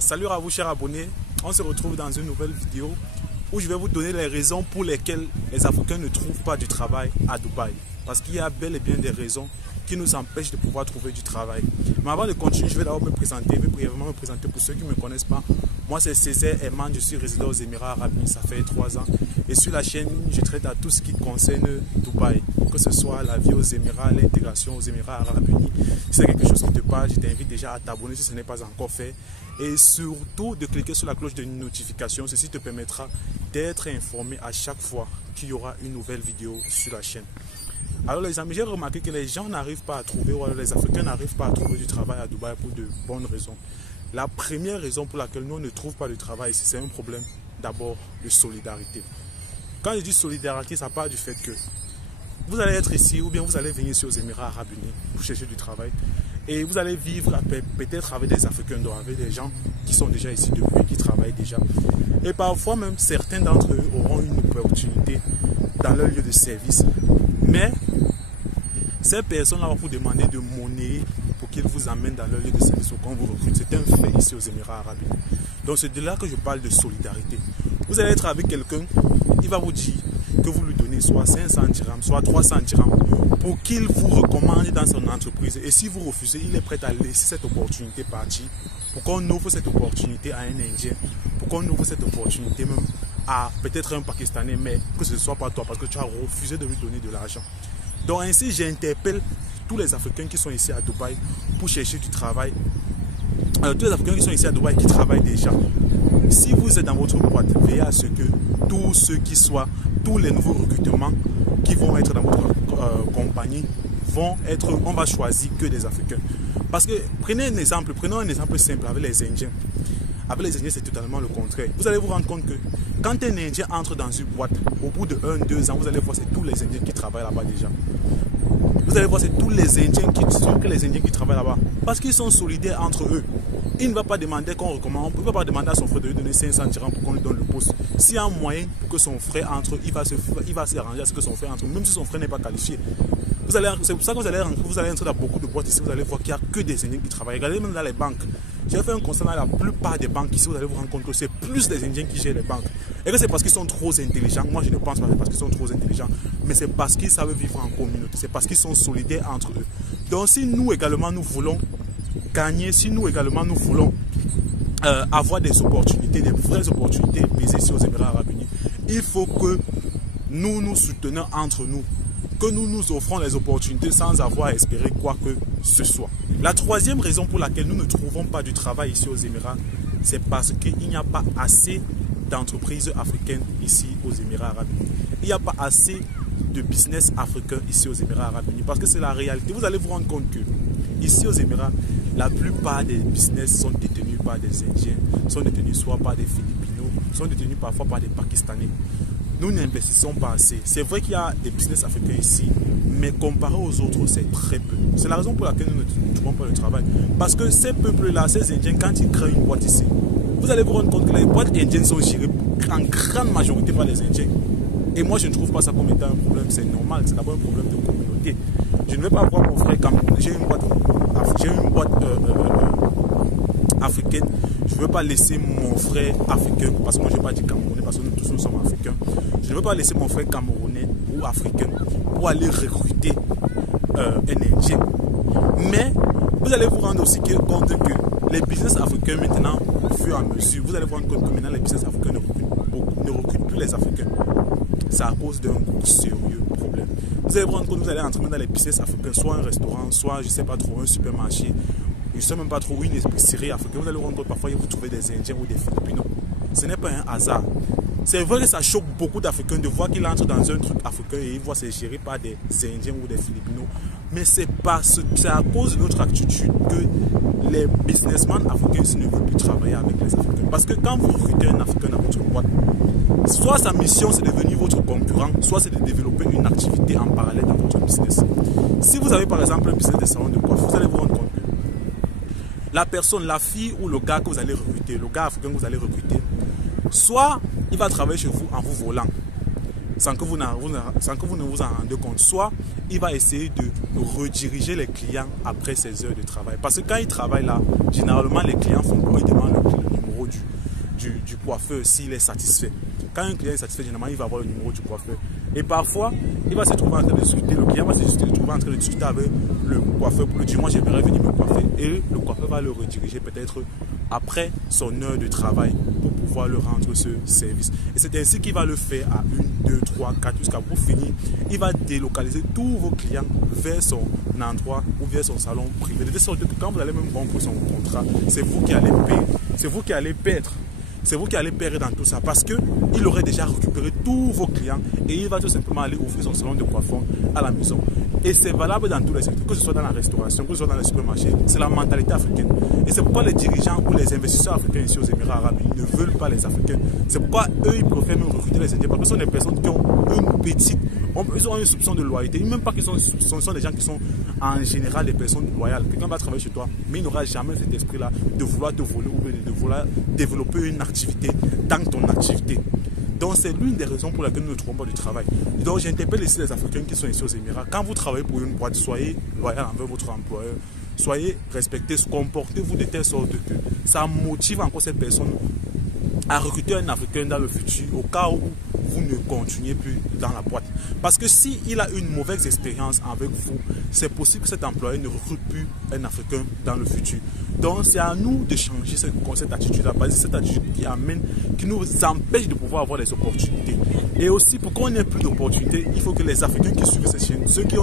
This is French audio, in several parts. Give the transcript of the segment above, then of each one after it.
Salut à vous chers abonnés, on se retrouve dans une nouvelle vidéo où je vais vous donner les raisons pour lesquelles les Africains ne trouvent pas du travail à Dubaï. Parce qu'il y a bel et bien des raisons qui nous empêchent de pouvoir trouver du travail. Mais avant de continuer, je vais d'abord brièvement me présenter pour ceux qui ne me connaissent pas. Moi c'est Césaire Eman, je suis résident aux Émirats Arabes Unis, ça fait 3 ans. Et sur la chaîne, je traite à tout ce qui concerne Dubaï. Que ce soit la vie aux Émirats, l'intégration aux Émirats Arabes Unis. Si c'est quelque chose qui te parle, je t'invite déjà à t'abonner si ce n'est pas encore fait. Et surtout de cliquer sur la cloche de notification. Ceci te permettra d'être informé à chaque fois qu'il y aura une nouvelle vidéo sur la chaîne. Alors les amis, j'ai remarqué que les gens n'arrivent pas à trouver, ou alors les Africains n'arrivent pas à trouver du travail à Dubaï pour de bonnes raisons. La première raison pour laquelle nous ne trouvons pas de travail ici, c'est un problème d'abord de solidarité. Quand je dis solidarité, ça part du fait que vous allez être ici ou bien vous allez venir ici aux Émirats Arabes Unis pour chercher du travail. Et vous allez vivre peut-être avec des Africains, donc avec des gens qui sont déjà ici depuis, qui travaillent déjà. Et parfois même, certains d'entre eux auront une opportunité dans leur lieu de service. Mais ces personnes-là vont vous demander de monnaie pour qu'ils vous amènent dans leur lieu de service ou qu'on vous recrute. C'est un fait ici aux Émirats Arabes Unis. Donc c'est de là que je parle de solidarité. Vous allez être avec quelqu'un, il va vous dire que vous lui donnez soit 500 dirhams, soit 300 dirhams pour qu'il vous recommande dans son entreprise. Et si vous refusez, il est prêt à laisser cette opportunité partir pour qu'on ouvre cette opportunité à un Indien, pour qu'on ouvre cette opportunité même à peut-être un Pakistanais, mais que ce ne soit pas toi parce que tu as refusé de lui donner de l'argent. Donc ainsi, j'interpelle tous les Africains qui sont ici à Dubaï pour chercher du travail. Tous les Africains qui sont ici à Dubaï qui travaillent déjà. Si vous êtes dans votre boîte, veillez à ce que tous les nouveaux recrutements qui vont être dans votre compagnie on va choisir que des Africains. Parce que prenons un exemple simple avec les Indiens. Avec les Indiens, c'est totalement le contraire. Vous allez vous rendre compte que quand un Indien entre dans une boîte, au bout de 1-2 ans, vous allez voir c'est tous les Indiens qui travaillent là-bas déjà. Vous allez voir c'est tous les Indiens qui travaillent là-bas. Parce qu'ils sont solidaires entre eux. Il ne va pas demander qu'on recommande, il ne va pas demander à son frère de lui donner 500 dirhams pour qu'on lui donne le poste. S'il y a un moyen pour que son frère entre, il va s'arranger à ce que son frère entre, même si son frère n'est pas qualifié. C'est pour ça que vous allez entrer dans beaucoup de boîtes ici, vous allez voir qu'il n'y a que des Indiens qui travaillent. Regardez même dans les banques. J'ai fait un constat dans la plupart des banques ici, vous allez vous rendre compte que c'est plus des Indiens qui gèrent les banques. Et que c'est parce qu'ils sont trop intelligents. Moi, je ne pense pas que c'est parce qu'ils sont trop intelligents, mais c'est parce qu'ils savent vivre en communauté. C'est parce qu'ils sont solidaires entre eux. Donc, si nous également nous voulons gagner, si nous également nous voulons avoir des opportunités, des vraies opportunités basées ici aux Émirats Arabes Unis, il faut que nous nous soutenions entre nous, que nous nous offrons les opportunités sans avoir à espérer quoi que ce soit. La troisième raison pour laquelle nous ne trouvons pas du travail ici aux Émirats, c'est parce qu'il n'y a pas assez d'entreprises africaines ici aux Émirats Arabes Unis. Il n'y a pas assez de business africains ici aux Émirats Arabes Unis parce que c'est la réalité. Vous allez vous rendre compte que ici aux Émirats, la plupart des business sont détenus par des Indiens, sont détenus soit par des Philippinos, sont détenus parfois par des Pakistanais. Nous n'investissons pas assez. C'est vrai qu'il y a des business africains ici, mais comparé aux autres, c'est très peu. C'est la raison pour laquelle nous ne trouvons pas le travail. Parce que ces peuples-là, ces Indiens, quand ils créent une boîte ici, vous allez vous rendre compte que les boîtes indiennes sont gérées en grande majorité par les Indiens. Et moi, je ne trouve pas ça comme étant un problème. C'est normal, c'est d'abord un problème de communauté. Je ne vais pas voir mon frère camerounais. J'ai une boîte africaine. Je ne veux pas laisser mon frère africain, parce que moi je n'ai pas dit camerounais, parce que nous tous nous sommes africains. Je ne veux pas laisser mon frère camerounais ou africain pour aller recruter un Indien. Mais vous allez vous rendre aussi compte que les business africains maintenant, au fur et à mesure, vous allez vous rendre compte que maintenant les business africains ne recrutent plus les Africains. C'est à cause d'un gros sérieux problème. Vous allez vous rendre compte que vous allez entrer dans les business africains, soit un restaurant, soit je ne sais pas trop, un supermarché. Je ne sais même pas trop une épicerie africaine. Vous allez vous rendre compte parfois vous trouvez des Indiens ou des Philippinos. Ce n'est pas un hasard. C'est vrai que ça choque beaucoup d'Africains de voir qu'ils entrent dans un truc africain et ils voient c'est géré par des Indiens ou des Philippinos. Mais c'est à cause de notre attitude que les businessmen africains ici ne veulent plus travailler avec les Africains. Parce que quand vous recrutez un Africain dans votre boîte, soit sa mission c'est de devenir votre concurrent, soit c'est de développer une activité en parallèle dans votre business. Si vous avez par exemple un business de salon de coiffure, vous allez vous rendre compte que la personne, la fille ou le gars que vous allez recruter, le gars africain que vous allez recruter, soit il va travailler chez vous en vous volant, sans que vous ne vous en rendez compte, soit il va essayer de rediriger les clients après ses heures de travail. Parce que quand il travaille là, généralement les clients font quoi? Ils demandent du coiffeur s'il est satisfait. Quand un client est satisfait, généralement, il va avoir le numéro du coiffeur. Et parfois, il va se trouver en train de discuter, le client va se trouver en train de discuter avec le coiffeur pour lui dire, moi j'aimerais venir me coiffer. Et le coiffeur va le rediriger peut-être après son heure de travail pour pouvoir le rendre ce service. Et c'est ainsi qu'il va le faire à 1, 2, 3, 4, jusqu'à pour finir. Il va délocaliser tous vos clients vers son endroit ou vers son salon privé. De sorte que quand vous allez même rompre son contrat, c'est vous qui allez payer. C'est vous qui allez perdre. C'est vous qui allez perdre dans tout ça parce qu'il aurait déjà récupéré tous vos clients et il va tout simplement aller ouvrir son salon de coiffure à la maison. Et c'est valable dans tous les secteurs, que ce soit dans la restauration, que ce soit dans les supermarchés. C'est la mentalité africaine. Et c'est pourquoi les dirigeants ou les investisseurs africains ici aux Émirats Arabes Unis ne veulent pas les Africains. C'est pourquoi eux, ils préfèrent même recruter les Indiens parce que ce sont des personnes qui ont une petite, ils ont un soupçon de loyauté. Même pas qu'ils sont des gens qui sont en général des personnes loyales. Quelqu'un va travailler chez toi, mais il n'aura jamais cet esprit-là de vouloir te voler ou de vouloir développer une activité dans ton activité. Donc c'est l'une des raisons pour laquelle nous ne trouvons pas du travail. Donc j'interpelle ici les Africains qui sont ici aux Émirats. Quand vous travaillez pour une boîte, soyez loyal envers votre employeur. Soyez respectés, comportez-vous de telle sorte que ça motive encore cette personne à recruter un Africain dans le futur au cas où vous ne continuez plus dans la boîte. Parce que s'il a une mauvaise expérience avec vous, c'est possible que cet employé ne recrute plus un Africain dans le futur. Donc c'est à nous de changer cette attitude-là, parce que cette attitude qui nous empêche de pouvoir avoir des opportunités. Et aussi, pour qu'on n'ait plus d'opportunités, il faut que les Africains qui suivent ces chaînes, ceux qui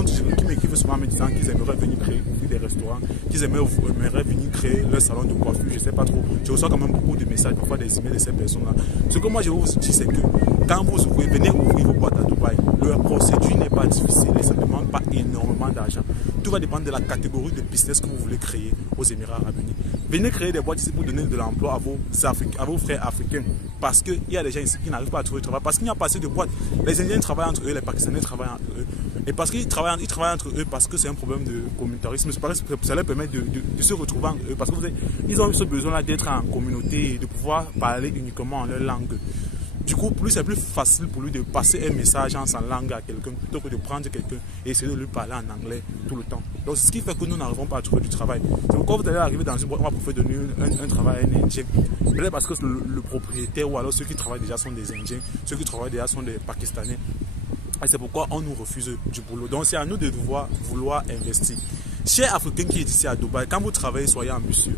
m'écrivent souvent en me disant qu'ils aimeraient venir créer des restaurants, qu'ils aimeraient venir créer leur salon de coiffure, je ne sais pas trop. Je reçois quand même beaucoup de messages, parfois des emails de ces personnes-là. Ce que moi je vous dis, c'est que quand vous venez ouvrir vos boîtes à Dubaï, leur procédure n'est pas difficile et ça ne demande pas énormément d'argent. Tout va dépendre de la catégorie de business que vous voulez créer aux Émirats Arabes Unis. Venez créer des boîtes ici pour donner de l'emploi à vos frères africains. Parce qu'il y a des gens ici qui n'arrivent pas à trouver du travail. Parce qu'il n'y a pas assez de boîtes. Les Indiens travaillent entre eux, les Pakistanais travaillent entre eux. Et parce qu'ils travaillent entre eux, parce que c'est un problème de communautarisme, ça leur permet de se retrouver entre eux. Parce qu'ils ont ce besoin-là d'être en communauté et de pouvoir parler uniquement en leur langue. Du coup, c'est plus facile pour lui de passer un message en sa langue à quelqu'un plutôt que de prendre quelqu'un et essayer de lui parler en anglais tout le temps. Donc, c'est ce qui fait que nous n'arrivons pas à trouver du travail. Donc, quand vous allez arriver dans une boîte, on va pouvoir donner un travail à un Indien. Peut-être parce que le propriétaire ou alors ceux qui travaillent déjà sont des Indiens, ceux qui travaillent déjà sont des Pakistanais. Et c'est pourquoi on nous refuse du boulot. Donc, c'est à nous de vouloir investir. Chers Africains qui est ici à Dubaï, quand vous travaillez, soyez ambitieux.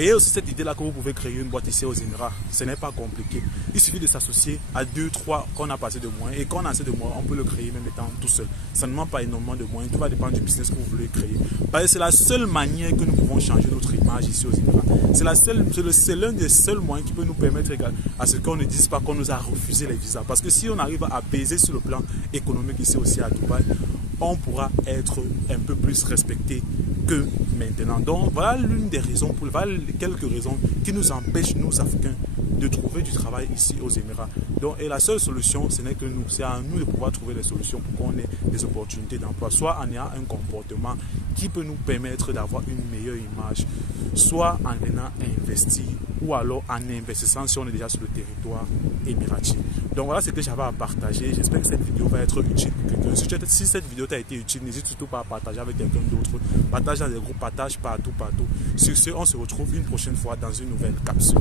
Et aussi cette idée-là que vous pouvez créer une boîte ici aux Émirats, ce n'est pas compliqué. Il suffit de s'associer à 2, 3 qu'on a passé de moyens. Et quand on a assez de moyens, on peut le créer même étant tout seul. Ça ne demande pas énormément de moyens. Tout va dépendre du business que vous voulez créer. Parce que c'est la seule manière que nous pouvons changer notre image ici aux Émirats. C'est l'un des seuls moyens qui peut nous permettre à ce qu'on ne dise pas qu'on nous a refusé les visas. Parce que si on arrive à peser sur le plan économique ici aussi à Dubaï, on pourra être un peu plus respecté que maintenant. Donc voilà l'une des raisons, quelques raisons qui nous empêchent, nous Africains, de trouver du travail ici aux Émirats. Donc, et la seule solution, ce n'est que nous, c'est à nous de pouvoir trouver des solutions pour qu'on ait des opportunités d'emploi, soit en ayant un comportement qui peut nous permettre d'avoir une meilleure image, soit en venant investir, ou alors en investissant si on est déjà sur le territoire émirati. Donc voilà ce que j'avais à partager. J'espère que cette vidéo va être utile pour quelqu'un. Si cette vidéo t'a été utile, n'hésite surtout pas à partager avec quelqu'un d'autre. Partage dans des groupes, partage partout. Sur ce, on se retrouve une prochaine fois dans une nouvelle capsule.